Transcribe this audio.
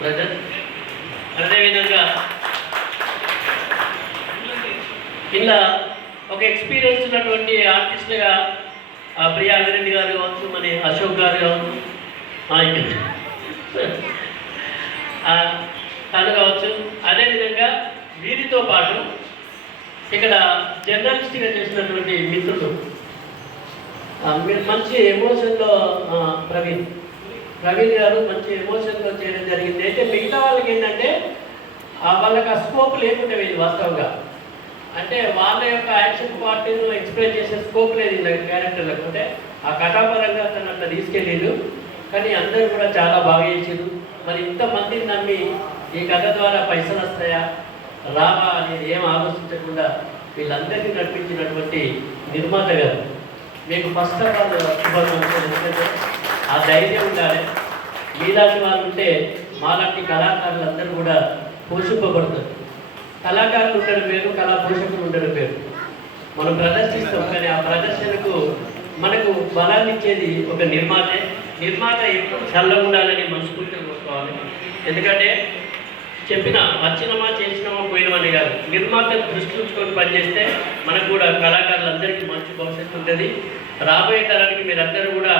Brother. అదేవిధంగా ఇలా ఒక ఎక్స్పీరియన్స్ ఉన్నటువంటి ఆర్టిస్టులుగా ప్రియా అవిరెడ్డి గారు కావచ్చు, మన అశోక్ గారు కావచ్చు, తను కావచ్చు. అదేవిధంగా వీరితో పాటు ఇక్కడ జర్నలిస్ట్గా చేసినటువంటి మిత్రులు మంచి ఎమోషన్లో ప్రవీణ్ గారు మంచి ఎమోషన్లో చేయడం జరిగింది. అయితే మిగతా వాళ్ళకి ఏంటంటే వాళ్ళకి ఆ స్కోప్ లేకుండా ఇది వాస్తవంగా, అంటే వాళ్ళ యొక్క యాక్షన్ పార్టీను ఎక్స్ప్రెస్ చేసే స్కోప్ లేదు ఇలా క్యారెక్టర్లకు. అంటే ఆ కథాపరంగా తను అట్లా తీసుకెళ్ళిండు, కానీ అందరూ కూడా చాలా బాగా చేసారు. మరి ఇంతమందిని నమ్మి ఈ కథ ద్వారా పైసలు వస్తాయా రావా అనేది ఏం ఆలోచించకుండా వీళ్ళందరినీ నడిపించినటువంటి నిర్మాత గారు, మీకు ఫస్ట్ ఆఫ్ ఆల్ శుభాకాంక్షలు. ఎందుకంటే ఆ ధైర్యం ఉండాలి. మీలాంటి వాళ్ళు ఉంటే మాలాంటి కళాకారులందరూ కూడా పోషింపబడతారు. కళాకారులు ఉండడం వేరు, కళా పోషకులు ఉండడం వేరు. మనం ప్రదర్శిస్తాం, కానీ ఆ ప్రదర్శనకు మనకు బలాన్ని ఇచ్చేది ఒక నిర్మాతే. నిర్మాత ఎప్పుడు చల్లగా ఉండాలని మనస్ఫూర్తిగా కోరుకోవాలి. ఎందుకంటే వచ్చినమా చేసినామా పోయినామని కాదు, నిర్మాత దృష్టి ఉంచుకొని పనిచేస్తే మనకు కూడా కళాకారులందరికీ మంచి భవిష్యత్తు ఉంటుంది. రాబోయే తరానికి మీరందరూ కూడా